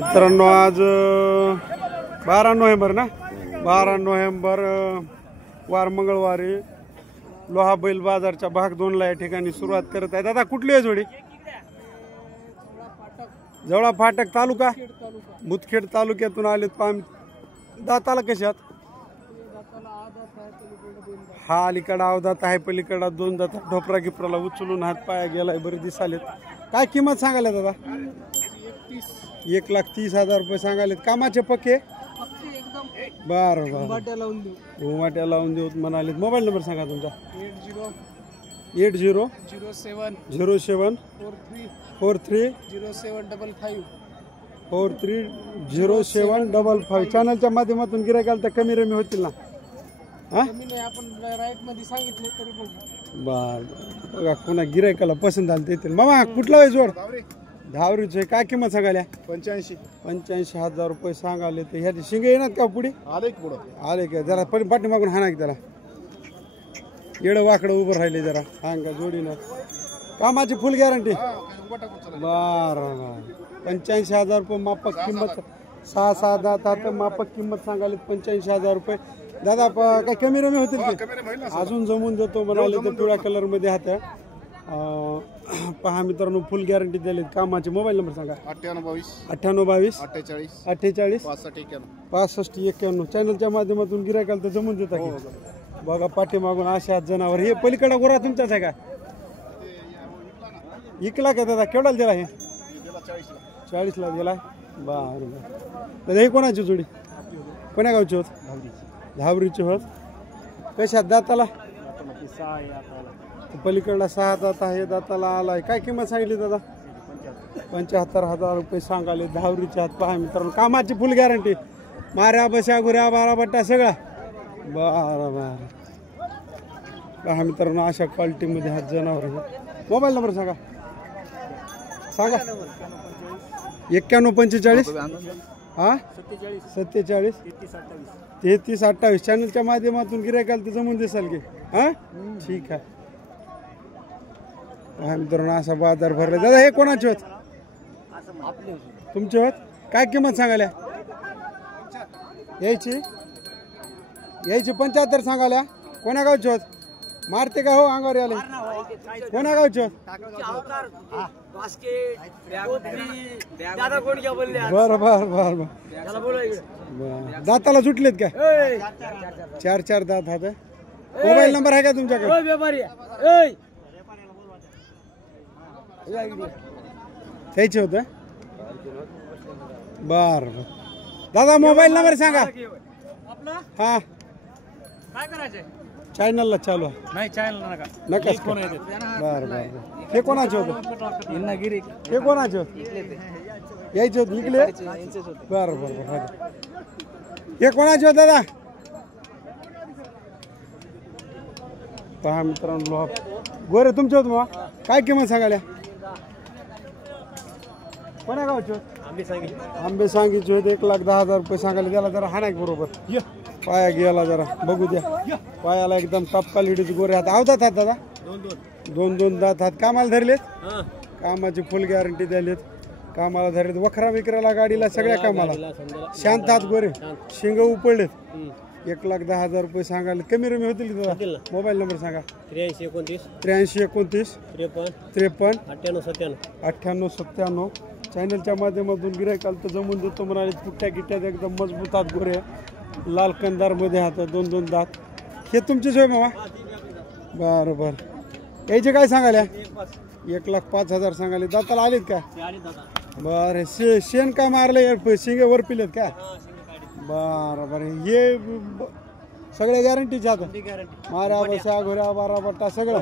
मित्रांनो आज 12 नोव्हेंबर ना 12 नोव्हेंबर वार मंगळवारी लोहा बैल बाजारच्या भाग 2 ला या ठिकाणी सुरुवात करत आहे। दादा कुठली आहे जोडी? जवळा फाटक तालुका मुदखेड तालुक्यातून आलेत पाम। दाताला कशात? हा अलीकडा अवदात आहे, पलीकडा 2 दात ढोपरा गिपराला उचलून हात पाया गेलाय, बरे दिसालेत। काय किंमत सांगायला दादा? 1,30,000 रुपये सांगालेत। कामाचे पक्के? बरं उमाट्या लावून देऊ म्हणाले। मोबाईल नंबर सांगा तुमचा। 80 07 43 0755 चॅनलच्या माध्यमातून गिरायकाला तर कमी रमी होतील ना? हा बर बघा, पुन्हा गिरायकाला पसंत आलं येतील। मामा कुठला आहे जोड? धावरीचे काय किंमत सांगायला? 85,000 रुपये सांगाले। ते ह्याची शिंगे येणार का पुढे? आले का जरा पाठी मागून हाना की त्याला येडं वाकडं उभं राहिले जरा सांगा जोडीनं। कामाची फुल गॅरंटी? बरं 85,000 रुपये मापक किंमत। 6 दात मापक किंमत सांगाले 85,000 रुपये। दादा काय कमी रमी होतील की? अजून जमून देतो म्हणाले तर पिवळ्या कलर मध्ये हात पहा मित्रांनो, फुल गॅरंटी दिली। कामाचे मोबाईल नंबर सांगा। 9822 48 65 91 चॅनलच्या माध्यमातून गिरायकाला तर जमून देता की? बघा पाठीमागून अशा जनावर। हे पलीकडा गोरा तुमचाच आहे का? इकला का दादा? केवढा दिला? हे 40 ला दिला। बरं दादा हे कोणाची जोडी? कोण्या गावची होत? धावरीची होत। कशात दाताला? पलीकडला 6 दात आहे, दाताला आलाय। काय किंमत सांगितली दादा? 75,000 रुपये सांगाले। धावरीचे हात पहा मित्रांनो, कामाची फुल गॅरंटी। माऱ्या बशा गुऱ्या बारा बट्टा सगळा बरं पहा मित्रांनो, अशा क्वालिटी मध्ये हात जनावर आहे। मोबाईल नंबर सांगा। 9145 हा 47 33 28 चॅनलच्या माध्यमातून गिरायकाला तर जमून दिसाल की? हा ठीक आहे। मित्रांनो असा बाजार भरला। दादा हे कोणाचे होत? तुमचे होत? काय किंमत सांगायला? यायची 75 सांगायला। कोण्या गावचे होत? मारते का हो अंगावर आले? कोण्या गावचे होत? बर दाताला सुटलेत काय? 4 दात हात। मोबाईल नंबर आहे का तुमच्याकडे? त्याचे होत? बर दादा मोबाईल नंबर सांगा। हा काय करायचंय? चॅनलला चालू आहे नाही चॅनल नका बर हे कोणाचे होत? हे कोणाचे होत? यायचे होत निघले? बर हे कोणाचे होत दादा? पहा मित्रांनो गोरे तुमचे होत मग? काय किंमत सांगायला? कोण्या गावचे होत? आंबे सांगीचे होते। 1,10,000 रुपये सांगायला। त्याला जरा हाणाक बरोबर पाया गेला, जरा बघू द्या पायाला एकदम टॉप क्वालिटीचे गोरे हात। आवतात हात दादा? 2 दात हात। कामाला धरलेत? कामाची फुल गॅरंटी द्यालेत। कामाला धरलेत, वखरा विक्राला गाडीला सगळ्या कामाला शांत हात गोरे, शिंग उपडलेत। 1,10,000 रुपये सांगायला। कमी रमी होतील दादा? मोबाईल नंबर सांगा। 83 29 53 98 97 चॅनलच्या माध्यमातून गिरायकाला तर जमून देतो म्हणाले। पुट्ट्या गिट्ट्यात एकदम मजबूत हात गोरे, लाल कंदार मध्ये हात, 2 दात। हे तुमचेच होय मामा? बरं यायचे काय सांगायला? 1,05,000 सांगाले। दाताला आलेत का? बरं शेण काय मारलं? शिंगे वर पिलेत का? बरं हे सगळ्या गॅरंटीचे आता? माऱ्या बशा घोऱ्या बारा बट्टा सगळं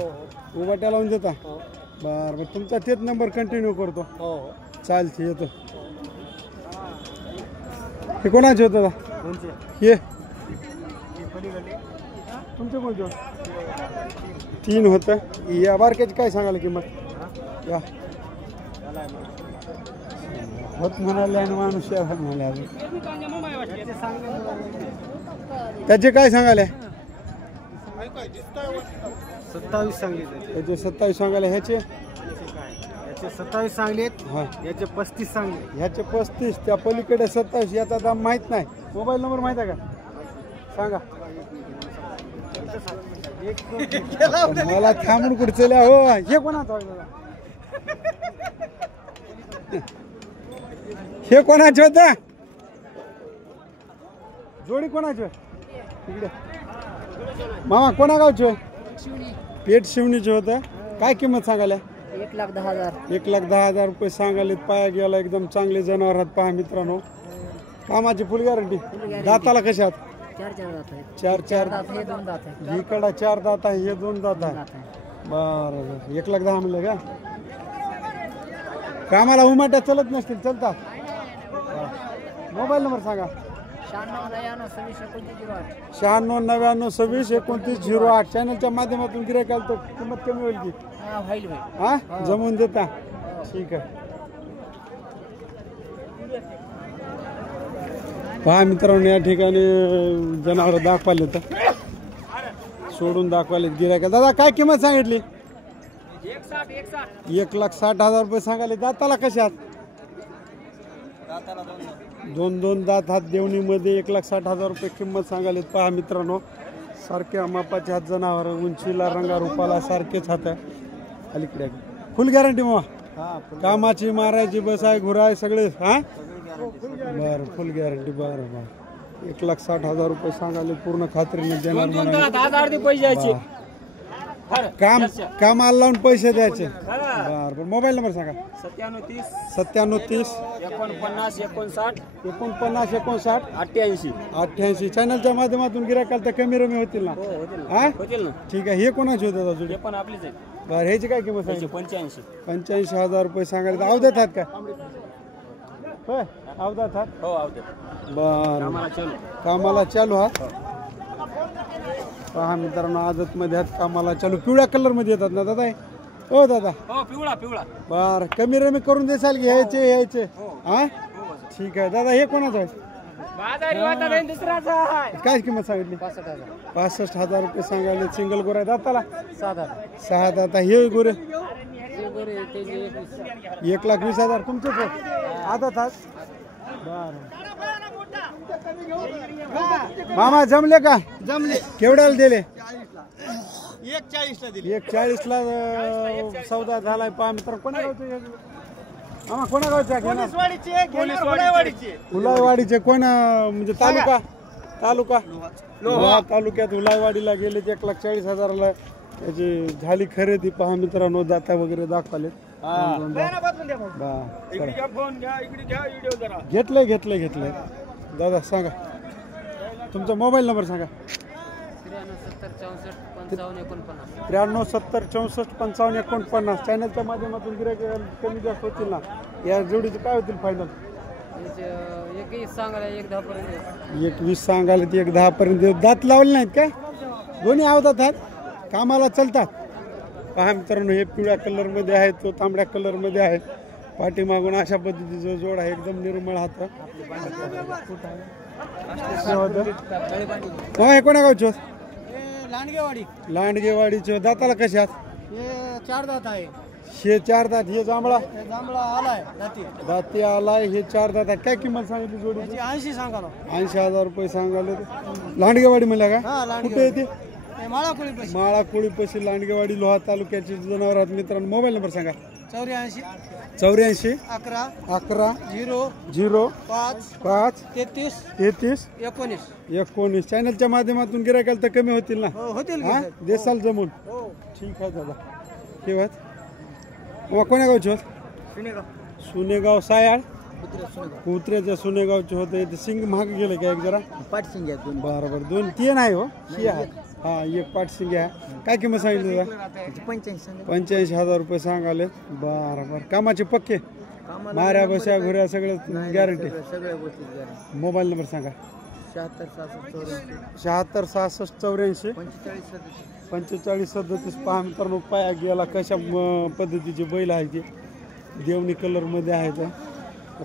उभाट्या लावून देता? बरं तुमचा तेच नंबर कंटिन्यू करतो। चालते येतो। हे कोणाचे होत दादा? हे तुमचे कोणते होत? 3 होत। या बारक्याची काय सांगायला किंमत? या होत म्हणाले आणि माणूस म्हणाले। त्याचे काय सांगायला? 27 सांगितले। 27 सांगायला। ह्याचे याचे 27 सांगलेत, हा याचे 35 सांगले. ह्याचे 35, त्या पलीकडे 27. याचा दाम माहित नाही. मोबाईल नंबर माहित आहे का? सांगा. मला थांबून कुठे चल्या हो. हे कोणाचं आहे दादा? हे कोणाचे होतं? जोडी कोणाची इकडे? मामा कोणा गावचे? पेठ शिवणीचे होतं. काय किंमत सांगायला? 1,10,000. 1,10,000 रुपये सांगाले. पाया गेला एकदम चांगले जनावर आहेत पहा मित्रांनो. कामाची फुल गॅरंटी. दाताला कशात? 4 दात आहेत. 4 दात हे 2 दात आहे. इकडं 4 दात आहे, हे 2 दात आहे. बरं 1,10,000 म्हणलं का? कामाला उमाट्या चलत नसतील, चलतात. मोबाईल नंबर सांगा. 9699262908. चॅनलच्या माध्यमातून गिऱ्हाईक आलं तर किंमत कमी होईल की? हा जमवून देता. ठीक आहे. पहा मित्रांनो, या ठिकाणी जनावर दाखवाले तर सोडून दाखवाले गिऱ्हाईक. दादा काय किंमत सांगितली? 1,60,000 रुपये सांगाले. दाताला कशात? 2 दात हात देवणीमध्ये. 1,60,000 रुपये किंमत सांगाले. पहा मित्रांनो, सारख्या मापाचे हात जनावर, उंचीला रंगा रूपाला सारखेच हात आहे. अलीकडे फुल गॅरंटी मग. कामाची मारायची बस आहे, घुरा आहे सगळे. हा बरं फुल गॅरंटी. बरं 1,60,000 रुपये सांगाले. पूर्ण खात्रीने देणार. कामाला लावून पैसे द्यायचे. बरं मोबाईल नंबर सांगा. 9730 49 59 88. चॅनलच्या माध्यमातून गिऱ्हाईक आलं तर कमी रमी होतील ना? हा ठीक आहे. हे कोणाचे होते अजून? पण आपलीच आहे. बरं ह्याची काय किंमत सांगितली? 85,000 रुपये सांगायला. अवधात आहात का? होय अवधात आहात. हो आवते. बरं कामाला चालू हा. पहा मित्रांनो, आदत मध्ये आहेत, कामाला चालू. पिवळ्या कलर मध्ये येतात ना दादा? हो दादा. हो पिवळा. बर कमी रमी करून देसाल की? यायचे हा ठीक आहे. दादा हे कोणाचं आहे? काय किंमत सांगितली? 65,000 रुपये सांगायले. सिंगल गोरा दाताला 6 दात. हे गोरे 1,20,000 तुमचे आदत आहात. बर मामा जमले का? जमले. केवढ्याला दिले? 1,40ला दिली. 1,40ला सौदा झालाय. पहा मित्र. कोणा गावचे मामा? कोणा गावचे? हुलाईवाडीचे. कोण म्हणजे तालुका लोहा तालुक्यात हुलाईवाडीला गेले. 1,40,000ला याची झाली खरेदी. पहा मित्रांनो, दाता वगैरे दाखवले. घेतलंय. दादा सांगा तुमचा मोबाईल नंबर सांगा. 93 70 64 55 49. चॅनलच्या माध्यमातून गिऱ्हाईक कमी जास्त होतील ना? या जोडीचे काय होतील फायनल? 1,20 सांगायला 1,10 पर्यंत. 1,20 सांगायला ते 1,10 पर्यंत. दात लावले नाहीत का? दोन्ही आवतात आहेत, कामाला चालतात. पहा मित्रांनो, हे पिवळ्या कलर मध्ये आहे, तो तांबड्या कलर मध्ये आहे. पाठीमागून अशा पद्धतीचा जोड आहे, एकदम निर्मळ हात. हे कोणा गावचे? लांडगेवाडीचे. दाताला कशात? 4 दात आहे. हे 4 दात. हे जांभळा आलाय दाती आलाय. हे 4 दात आहे. काय किंमत सांगितली जोडीची? 80 सांगाला. 80,000 रुपये सांगाले. लांडगेवाडी म्हणल्या का? कुठे येते? माळा कोळी पशी लांडगेवाडी लोहा तालुक्याचे जनावर आहेत मित्रांनो. मोबाईल नंबर सांगा. 84 11 0 5 33 19. चॅनलच्या माध्यमातून गिऱ्हाईक आलं तर कमी होतील ना? होतील. देसाल जमून. ठीक आहे दादा. हे कोण्या गावचे होत? सुनेगाव सायाळ. कुत्र्याच्या सुनेगावचे होते. सिंग महाग गेले का एक जरा? पाटसिंग आहे. बरोबर. 2-3 आहे हो. हा एक पाटसिंग आहे. काय किंमत सांगितली दादा? 85,000 रुपये सांगाले. बरोबर. कामाचे पक्के? माऱ्या बस्या घुऱ्या सगळं गॅरंटी. मोबाईल नंबर सांगा. 76 66 84 45 37. पहा मित्रांनो, पाया गेला कशा पद्धतीचे बैल आहे ते. देवणी कलर मध्ये आहेत.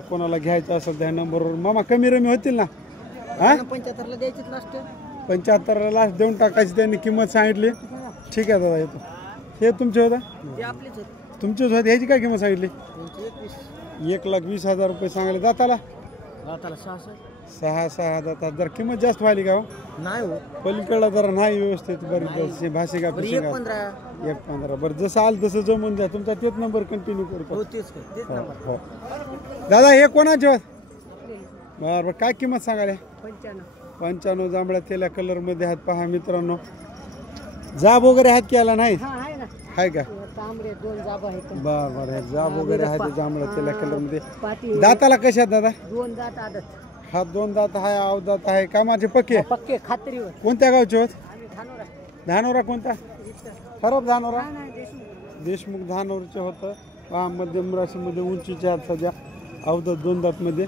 कोणाला घ्यायचं असेल त्या नंबरवर मामा कमी रमी होतील ना? 75ला द्यायची लास्ट. 75ला लास्ट देऊन टाकायची. त्यांनी किंमत सांगितली. ठीक आहे दादा. येतो. हे तुमचे होतं? तुमचीच होते. ह्याची काय किंमत सांगितली? 21. 1,20,000 रुपये सांगायला. दाताला दाताला 66. 6 दातात. जर किंमत जास्त व्हायली का हो? नाही हो. पलीकडला जरा नाही व्यवस्थित बरीच भाषे का 1.15. 1.15. बरं जसं आलं तसं जमून द्या. तुमचा तेच नंबर कंटिन्यू करतो. हो तेच नंबर. हो. दादा हे कोणाचे होत? बरं काय किंमत सांगायला? 95. जांभळ्या तेल्या कलर मध्ये आहेत. पहा मित्रांनो, जाब वगैरे आहेत की याला नाही? आहे का? बरं बरं. जाब वगैरे आहेत जांभळ्या तेल्या कलर मध्ये. दाताला कशा आहेत दादा? 2 दात आदत. हा 2 दात आहे. अवदात आहे. कामाचे पक्के? पक्के खात्रीवर. कोणत्या गावचे होत? धानोरा. धानोरा कोणता? खराब धानोरा. देशमुख धानोरचे होतं. पहा मध्यम राशीमध्ये उंचीचे आहेत सध्या. अवदात 2 दात मध्ये.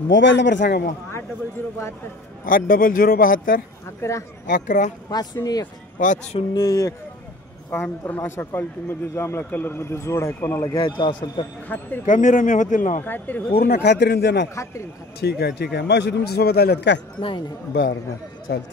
मोबाईल नंबर सांगा मग. 80072 80072 11 11 501. 501. पहा मित्रांनो, अशा क्वालिटीमध्ये जांभळ्या कलरमध्ये जोड आहे. कोणाला घ्यायचा असेल तर खात्री कमी रमी होतील ना? पूर्ण खात्रीने देणार? खात्री. ठीक आहे ठीक आहे. मावशी तुमच्या सोबत आल्यात काय? नाही बरं बरं चालतं.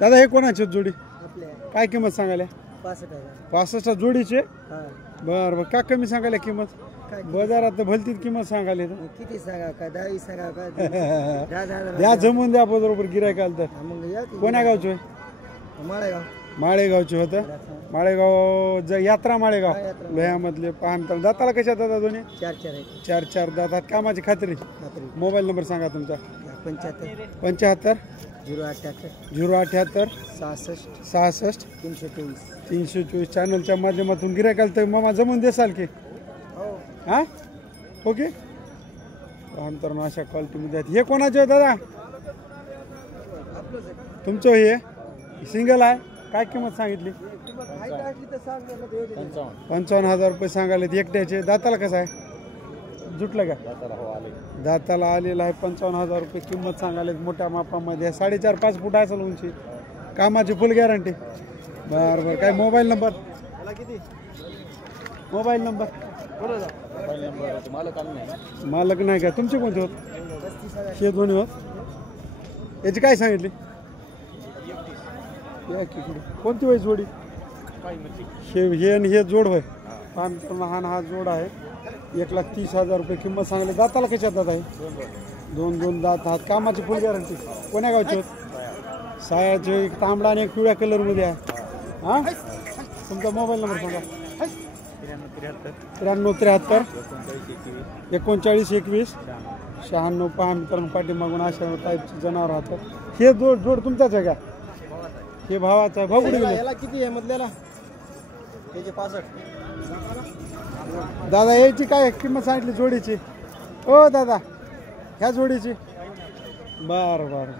दादा हे कोणाचे जोडी? आपल्या काय किंमत सांगायला? 65,000. 65 जोडीचे? हा. बरं बरं. का कमी सांगायला किंमत? काय बाजारात तर भलतीच किंमत सांगायला. किती सांगा का? 10 सांगा का? 10,000. द्या जमून द्या बरोबर गिरायक आलं तर. मग या की. कोण्या गावचे? माळेगाव. माळेगावचे होतं. माळेगाव यात्रा माळेगाव लोह्यामधले. पहा मित्रांनो, दाताला कशा दादा दोन्ही? 4 आहे. 4 दातात. कामाची खात्री? खात्री. मोबाईल नंबर सांगा तुमचा. 75 75 078 078 66 66 323. 324. चॅनलच्या माध्यमातून गिरायक आलं तर मामा जमून देसाल की? हो. हा ओके. मित्रांनो अशा क्वालिटीमध्ये आहेत. हे कोणाचे आहे दादा? तुमचं हे सिंगल आहे. काय किंमत सांगितली? 55,000 रुपये सांगायला. एकट्याचे. दाताला कसं आहे? जुटलं का? दाताला आलेला आहे. 55,000 रुपये किंमत सांगायला. मोठ्या मापामध्ये 4.5-5 फूट असेल उंची. कामाची फुल गॅरंटी. बरं बरं. काय मोबाईल नंबर? मोबाईल नंबर मालक नाही का? तुमचे कोणते होत? हे दोन्ही होत. याची काय सांगितली? कोणती वय जोडी? हे आणि हे जोड होय. हा जोड आहे. 1,30,000 रुपये किंमत सांगली. दाताला कशात दात आहे? 2 दात आहेत. कामाची फुल गॅरंटी. कोण्या गावचे होत? सायाचे. एक तांबडा आणि एक पिवळ्या कलरमध्ये आहे. हां तुमचा मोबाईल नंबर सांगा. 9373 39 21 96. पहा मित्रांनो, पाठीमागून अशा टाईपचे जनावर राहतात. हे जोड तुमचाच आहे का? हे भावाचा. भाऊ कुठे गेले? याला किती आहे मधल्याला? त्याचे 65. दादा याची काय किंमत सांगितली जोडीची? ओ दादा ह्या जोडीची? बरं बरं.